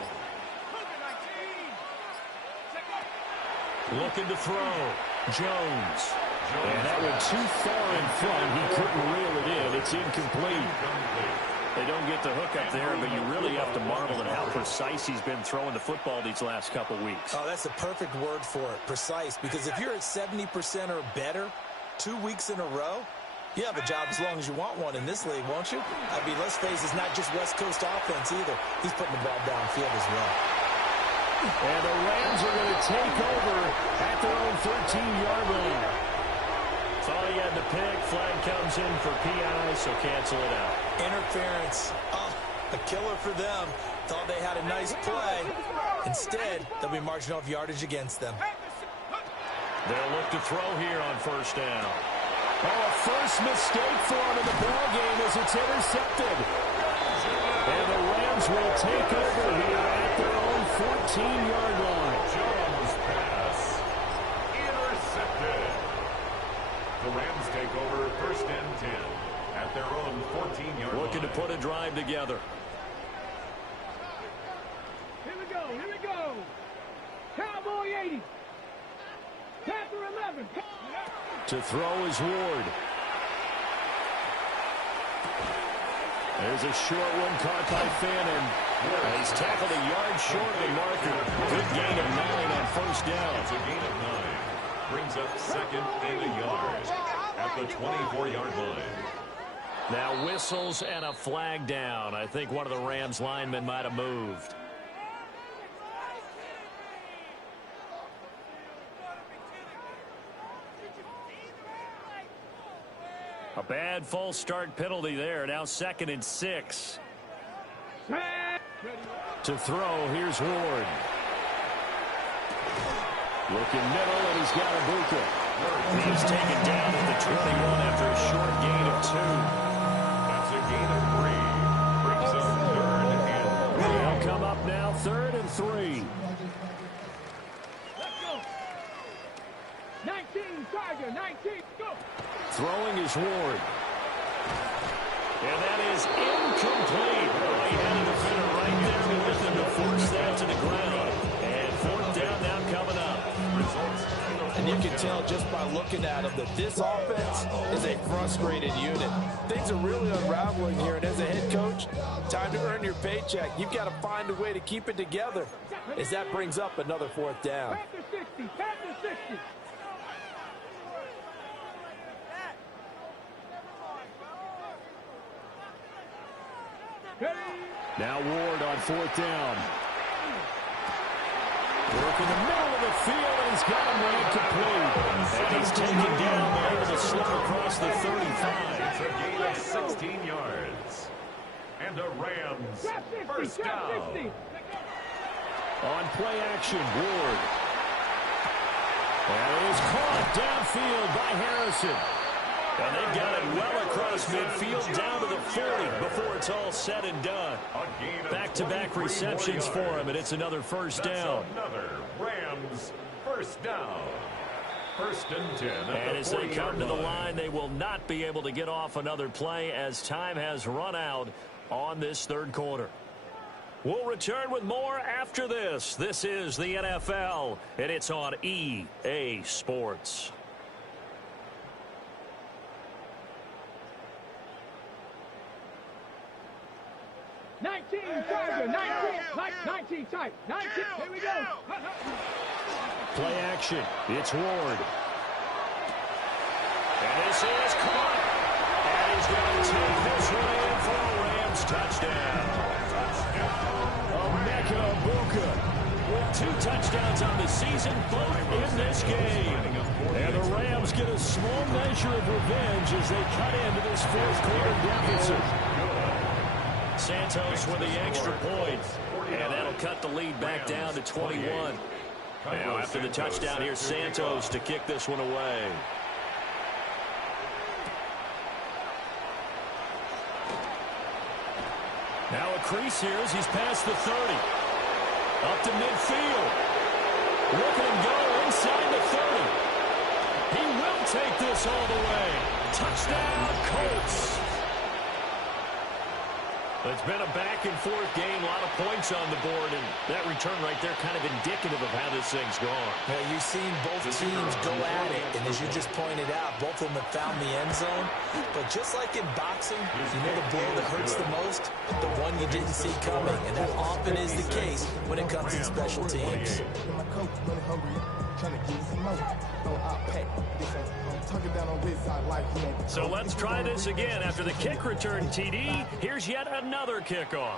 Looking to throw. Jones. And that went too far in front. He couldn't reel it in. It's incomplete. They don't get the hook up there, but you really have to marvel at how precise he's been throwing the football these last couple weeks. Oh, that's a perfect word for it, precise, because if you're at 70% or better 2 weeks in a row, you have a job as long as you want one in this league, won't you? I mean, let's face it, it's not just West Coast offense either. He's putting the ball downfield as well. And the Rams are going to take over at their own 13-yard line. Thought he had the pick. Flag comes in for PI, so cancel it out. Interference. Oh, a killer for them. Thought they had a nice play. Instead, they'll be marching off yardage against them. They'll look to throw here on 1st down. Oh, a first mistake for him in the ball game as it's intercepted. And the Rams will take over here at their own 14-yard line. Jones pass. Intercepted. The Rams take over 1st and 10 at their own 14-yard line. Looking to put a drive together. Here we go, here we go. Cowboy 80. Panther 11. To throw is Ward. There's a short one caught by Fannin. He's tackled a yard short of the marker. Good gain of 9 on 1st down. It's a gain of 9. Brings up 2nd and a yard at the 24-yard line. Now whistles and a flag down. I think one of the Rams linemen might have moved. A bad false start penalty there. Now 2nd and 6. To throw, here's Ward. Looking middle, and he's got Ibuka. He's taken down at the 21 after a short gain of 2. That's a gain of 3. Brings up 3rd and 3. They'll come up now 3rd and 3. Let's go. 19, Tiger, 19, go. Throwing is Ward. And that is incomplete. He had a defender right there with him to force that to the ground. And 4th down now coming up. And you can tell just by looking at him that this offense is a frustrated unit. Things are really unraveling here, and as a head coach, time to earn your paycheck. You've got to find a way to keep it together as that brings up another 4th down. Panther 60, Panther 60. Now Ward on 4th down. Work in the middle of the field, and he's got him right complete. And he's taken down there with a slip across the 35. It's a gain of 16 yards. And a Rams 1st down. On play action, Ward. And it is caught downfield by Harrison. And they've got it well across midfield down to the 40 before it's all said and done. Back-to-back receptions for him, and it's another 1st down. Another Rams 1st down. 1st and 10. And as they come to the line, they will not be able to get off another play as time has run out on this 3rd quarter. We'll return with more after this. This is the NFL, and it's on EA Sports. Tiger, 19 type, 19, here we go. Play action, it's Ward. And this is caught. And he's going to take this one in for a Rams touchdown. Emeka Egbuka with 2 touchdowns on the season, both in this game. And the Rams get a small measure of revenge as they cut into this 4th quarter deficit. Santos with the extra point, and that'll cut the lead back down to 21. Now after the touchdown, here's Santos to kick this one away. Now a crease here as he's past the 30. Up to midfield. Look at him go inside the 30. He will take this all the way. Touchdown, Colts. It's been a back-and-forth game, a lot of points on the board, and that return right there kind of indicative of how this thing's gone. Yeah, you've seen both teams go at it, and as you just pointed out, both of them have found the end zone. But just like in boxing, you know the blow that hurts the most? The one you didn't see coming, and that often is the case when it comes in special teams. So let's try this again. After the kick return TD, here's yet another kickoff.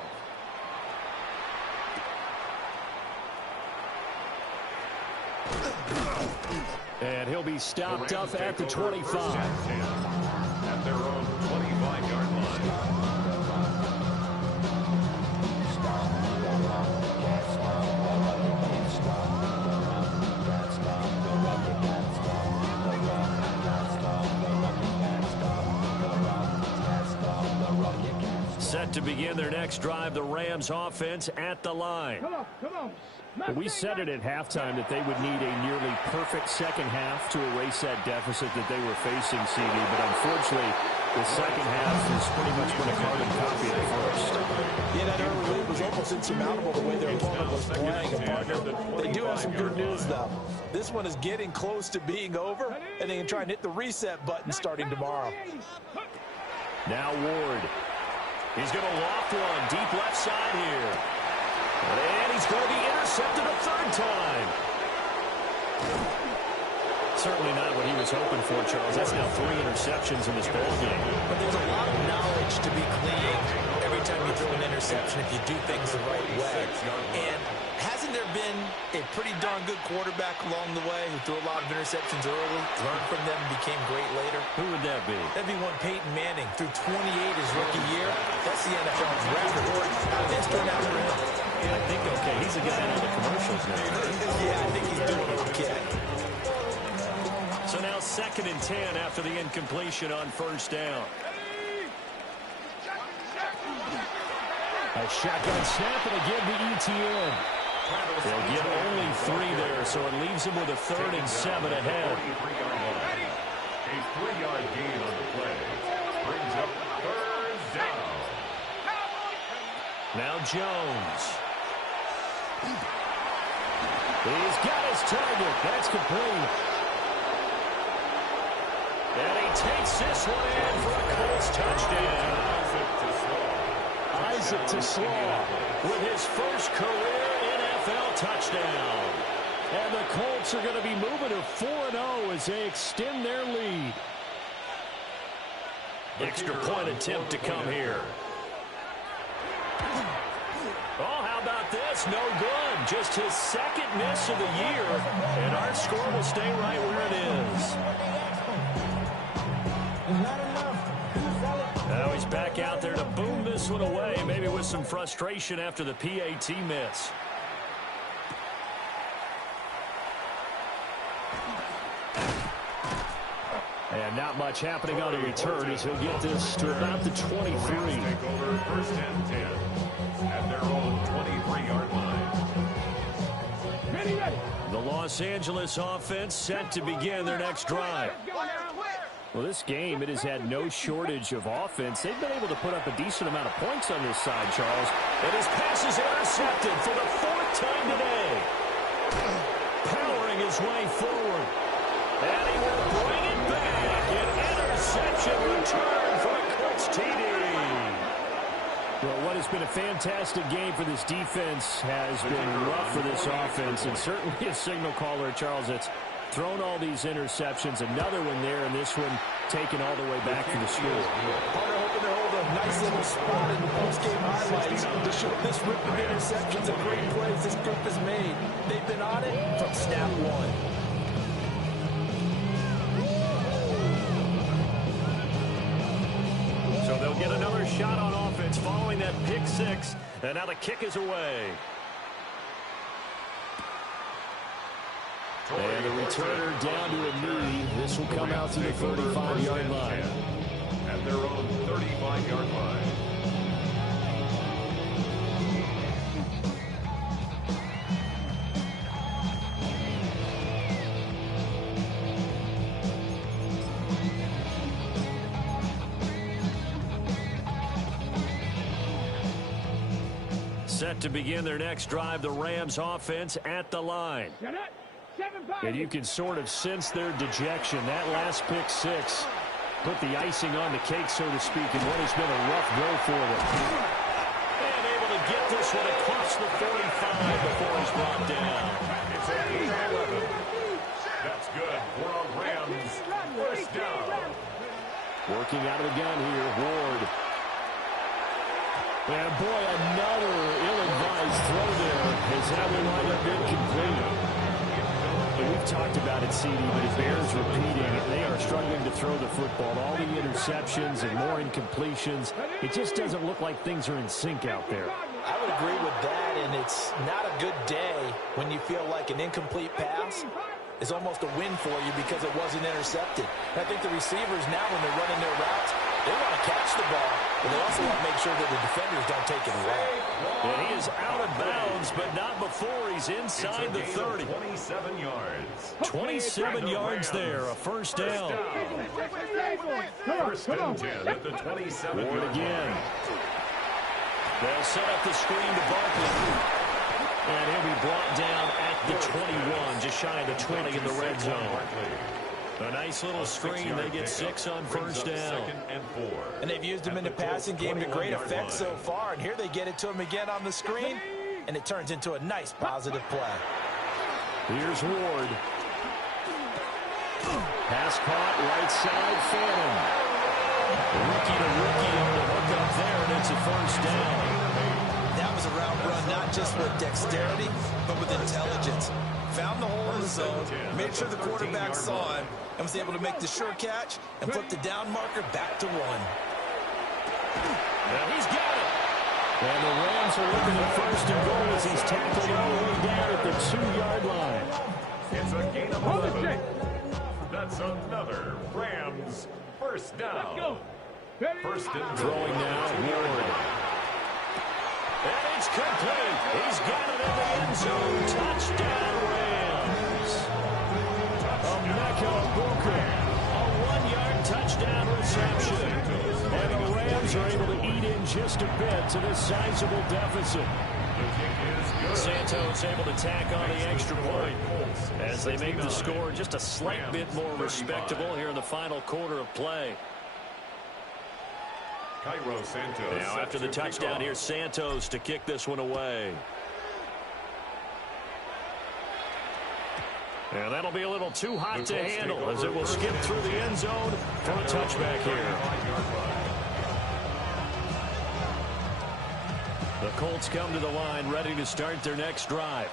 And he'll be stopped up at the 25. At their own 25-yard line. Set to begin their next drive, the Rams offense at the line. Come on. We said it at halftime that they would need a nearly perfect second half to erase that deficit that they were facing, CD. But unfortunately, the second half is pretty much going to carbon copy of the first. Yeah, that early lead was almost insurmountable the way their opponent was playing. They do have some good news, though. This one is getting close to being over, and they can try and hit the reset button starting tomorrow. Now Ward. He's going to loft one deep left side here. And he's going to be intercepted a third time. Certainly not what he was hoping for, Charles. That's now 3 interceptions in this ballgame. But there's a lot of knowledge to be gleaned every time you throw an interception if you do things the right way. And hasn't there been a pretty darn good quarterback along the way who threw a lot of interceptions early, learned from them, and became great later? Who would that be? That'd be one Peyton Manning. Through 28 his rookie year. That's the NFL's record. How did this turn out for him? I think, okay, he's the guy on the commercials now. Yeah, I think he's doing okay. So now 2nd and 10 after the incompletion on first down. A shotgun snap and again to ETN. They'll get only 3 there, so it leaves them with a 3rd and 7 ahead. A 3-yard gain on the play brings up 3rd down. Now Jones. He's got his target. That's complete. And he takes this one in for a Colts touchdown. Isaac Tesslaw with his first career NFL touchdown. And the Colts are going to be moving to 4-0 as they extend their lead. Extra point attempt to come here. Oh, how about this? No good. Just his 2nd miss of the year. And our score will stay right where it is. Now he's back out there to boom this one away, maybe with some frustration after the PAT miss. And not much happening on the return as he'll get this to about the 23. Take over 1st and 10 at their own 23-yard line. Ready. The Los Angeles offense set to begin their next drive. Well, this game, it has had no shortage of offense. They've been able to put up a decent amount of points on this side, Charles. And his pass is intercepted for the 4th time today. Powering his way forward. And he will bring it back. An interception return for a Colts TD. Well, what has been a fantastic game for this defense has been rough for this offense. And certainly a signal caller, Charles, that's thrown all these interceptions. Another one there, and this one taken all the way back for the score. Carter hoping to hold a nice little spot in the post-game highlights to show this rip of interceptions and great plays this group has made. They've been on it from snap one. So they'll get another shot on offense following that pick 6, and now the kick is away. And the returner down to a knee. This will come out to the 35-yard line. At their own 35-yard line. Set to begin their next drive, the Rams offense at the line. And you can sort of sense their dejection. That last pick six put the icing on the cake, so to speak, in what has been a rough go for them. And able to get this one across the 45 before he's brought down. It's a 11. That's good for a Rams first down. Working out of the gun here, Ward. And boy, another ill-advised throw there as that one lined up incomplete. And we've talked about it, CD, but it bears repeating. They are struggling to throw the football. All the interceptions and more incompletions. It just doesn't look like things are in sync out there. I would agree with that, and it's not a good day when you feel like an incomplete pass is almost a win for you because it wasn't intercepted. And I think the receivers now, when they're running their routes, they want to catch the ball, but they also want to make sure that the defenders don't take it away. And he is out of bounds, but not before he's inside the 30. 27 yards. 27 yards there, a first down. First and 10 at the 27 Ward yard again. They'll set up the screen to Barkley. And he'll be brought down at the 21, just shy of the 20 in the red zone. A nice little screen. They get 6 on first down. And they've used him in the passing game to great effect so far. And here they get it to him again on the screen, and it turns into a nice positive play. Here's Ward. Pass caught, right side, Phantom. Rookie to rookie on the hook up there, and it's a first down. That was a route run, not just with dexterity, but with intelligence. Found the hole in the zone, made sure the quarterback saw him, and was able to make the sure catch and flip the down marker back to 1. Now he's got it. And the Rams are looking at first and goal as he's tackled all the way down at the 2-yard line. It's a gain of 11. That's another Rams first down. First and throwing now, Ward. And it's complete. He's got it in the end zone. Touchdown, Rams. Emeka Egbuka. A 1-yard touchdown reception. And the Rams are able to eat in just a bit to this sizable deficit. Santos able to tack on the extra point as they make the score just a slight bit more respectable here in the final quarter of play. Cairo Santos. Now after the touchdown, here's Santos to kick this one away. And that'll be a little too hot to handle as it will skip through the end zone for a touchback here. The Colts come to the line ready to start their next drive.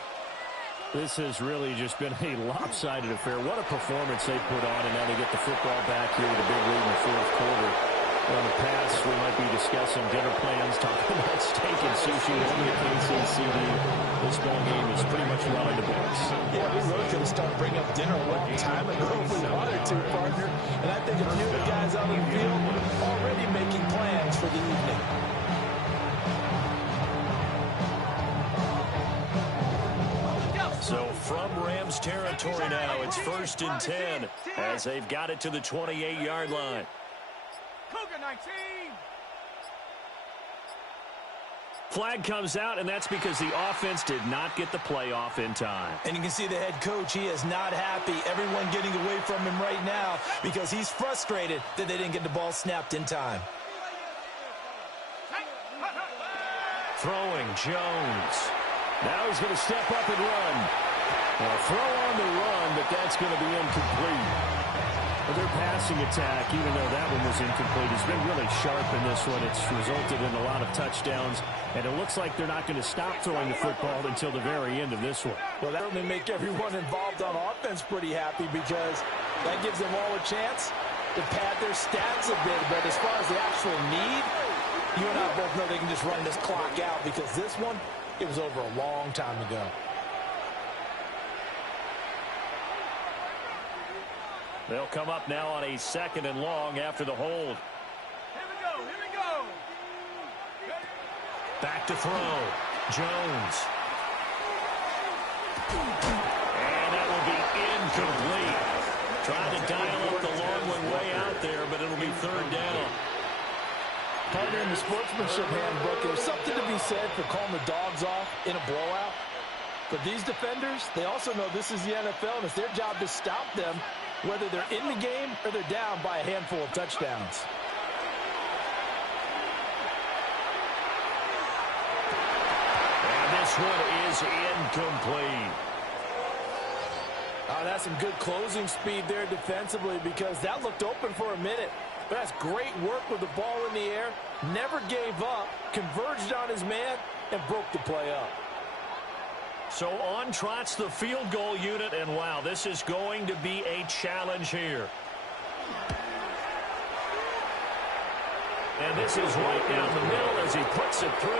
This has really just been a lopsided affair. What a performance they put on, and now they get the football back here with a big lead in the fourth quarter. On the pass, we might be discussing dinner plans, talking about steak and sushi. One of the KCCD, this ball game is pretty much run in the books. Yeah, we really could have started bringing up dinner one time ago if we wanted to, partner. And I think a few of the guys out on the field already making plans for the evening. So from Rams territory now, it's first and 10 as they've got it to the 28-yard line. Cougar 19. Flag comes out, and that's because the offense did not get the play off in time. And you can see the head coach, he is not happy. Everyone getting away from him right now because he's frustrated that they didn't get the ball snapped in time. Throwing, Jones. Now he's going to step up and run. A throw on the run, but that's going to be incomplete. Their passing attack, even though that one was incomplete, has been really sharp in this one. It's resulted in a lot of touchdowns, and it looks like they're not going to stop throwing the football until the very end of this one. Well, that will make everyone involved on offense pretty happy because that gives them all a chance to pad their stats a bit. But as far as the actual need, you and I both know they can just run this clock out because this one, it was over a long time ago. They'll come up now on a 2nd and long after the hold. Here we go. Back to throw. Jones. And that will be incomplete. Trying to dial up the long one way out there, but it'll be 3rd down. Partner, in the sportsmanship handbook, there's something to be said for calling the dogs off in a blowout. But these defenders, they also know this is the NFL, and it's their job to stop them, whether they're in the game or they're down by a handful of touchdowns. And this one is incomplete. Oh, that's some good closing speed there defensively, because that looked open for a minute. But that's great work with the ball in the air. Never gave up, converged on his man, and broke the play up. So on trots the field goal unit, and wow, this is going to be a challenge here. And this is right down the middle as he puts it through.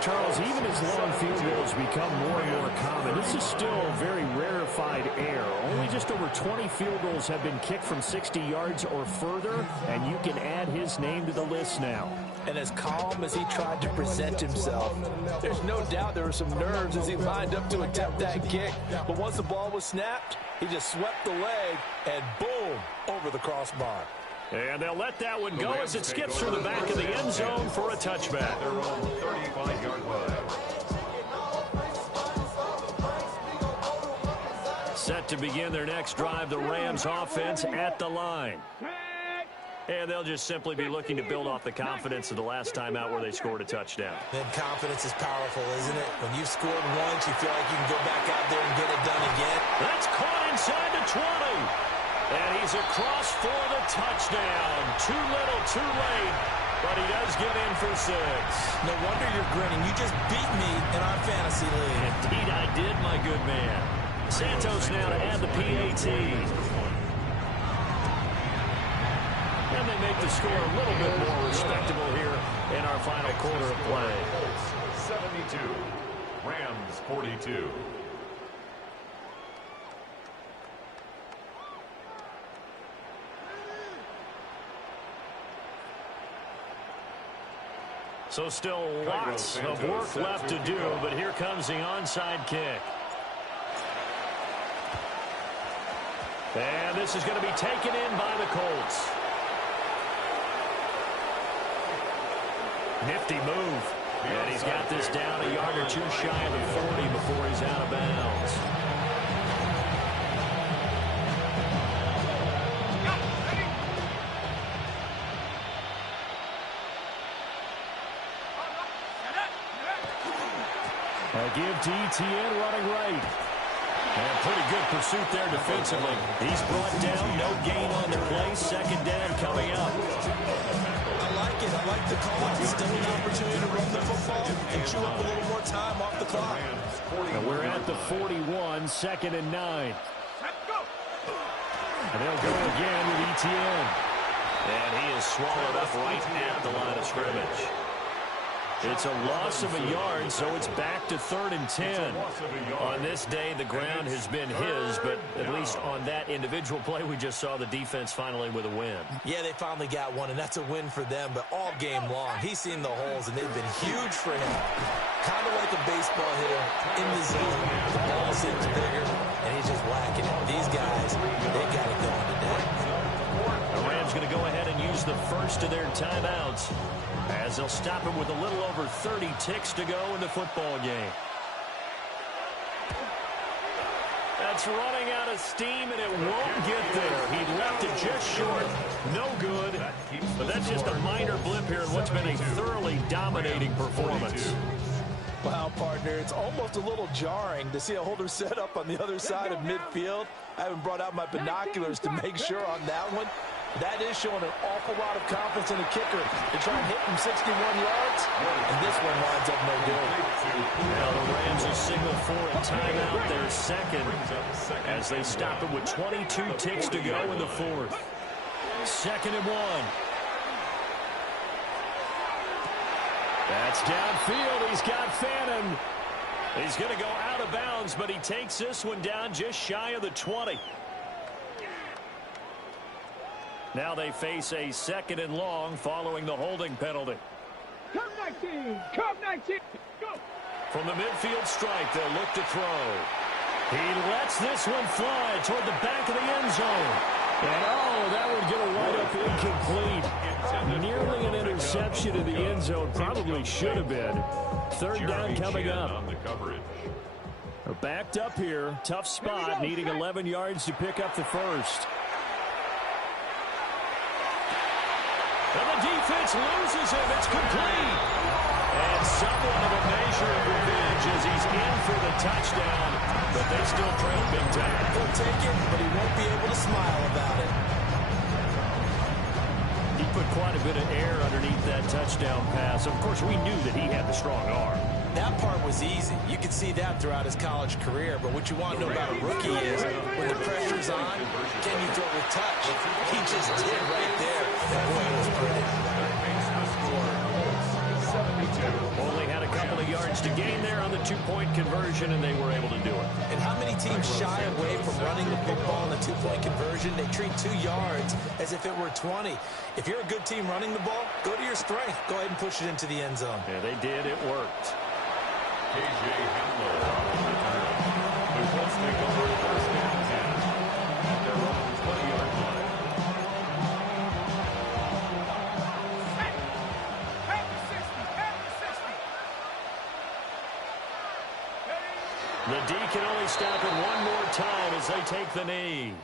Charles, even as long field goals become more and more common, this is still a very rarefied air. Only just over 20 field goals have been kicked from 60 yards or further, and you can add his name to the list now. And as calm as he tried to present himself, there's no doubt there were some nerves as he lined up to attempt that kick. But once the ball was snapped, he just swept the leg, and boom, over the crossbar. And they'll let that one go as it skips through the back of the end zone for a touchback. Their own 35-yard line. Set to begin their next drive, the Rams offense at the line. And they'll just simply be looking to build off the confidence of the last time out where they scored a touchdown. Then confidence is powerful, isn't it? When you've scored once, you feel like you can go back out there and get it done again. That's caught inside the 20. And he's across for the touchdown. Too little, too late. But he does get in for 6. No wonder you're grinning. You just beat me in our fantasy league. Indeed, I did, my good man. Santos now to add the PAT. And they make the score a little bit more respectable here in our final quarter of play. 72. Rams 42. So still lots of work left to do, but here comes the onside kick. And this is going to be taken in by the Colts. Nifty move. And he's got this down a yard or two shy of the 40 before he's out of bounds. Give to Etienne running right. And pretty good pursuit there defensively. He's brought down, no gain on the play. Second down coming up. I like it. I like the call. It's still an opportunity to run the football and chew up a little more time off the clock. And we're at the 41, second and 9. And they'll go again with Etienne. And he is swallowed up right at the line of scrimmage. It's a loss of a yard, so it's back to 3rd and 10. On this day, the ground has been his, but at least on that individual play, we just saw the defense finally with a win. Yeah, they finally got one, and that's a win for them, but all game long, he's seen the holes, and they've been huge for him. Kind of like a baseball hitter in the zone. The ball seems bigger, and he's just whacking it. These guys, they got it going today. The Rams going to go ahead and use the first of their timeouts, as they'll stop him with a little over 30 ticks to go in the football game. That's running out of steam, and it won't get there. He left it just short. No good. But that's just a minor blip here in what's been a thoroughly dominating performance. Wow, partner, it's almost a little jarring to see a holder set up on the other side of midfield. I haven't brought out my binoculars to make sure on that one. That is showing an awful lot of confidence in the kicker to try and hit from 61 yards, and this one winds up no good. Now the Rams will signal for a timeout, their second, as they stop it with 22 ticks to go in the 4th. 2nd and 1. That's downfield. He's got Fannin. He's going to go out of bounds, but he takes this one down just shy of the 20. Now they face a 2nd and long following the holding penalty. Come 19! Come 19! Go! From the midfield stripe, they'll look to throw. He lets this one fly toward the back of the end zone. And, oh, that would get a wide-up incomplete. Nearly an interception in the end zone. Probably should have been. Third down coming up. They're backed up here. Tough spot, needing 11 yards to pick up the first. And the defense loses him. It's complete. And somewhat of a measure of revenge as he's in for the touchdown. But they still trail big time. He'll take it, but he won't be able to smile about it. He put quite a bit of air underneath that touchdown pass. Of course, we knew that he had the strong arm. That part was easy. You could see that throughout his college career. But what you want to know about a rookie is when the pressure's on, can you throw with touch? He just did right there. That boy was pretty. Only had a couple of yards to gain there on the two-point conversion, and they were able to do it. And how many teams shy away from running the football in the two-point conversion? They treat 2 yards as if it were 20. If you're a good team running the ball, go to your strength. Go ahead and push it into the end zone. Yeah, they did. It worked. KJ Hamler the Colts take over first and 10 at their own 20-yard line. The D can only stop it one more time as they take the knee.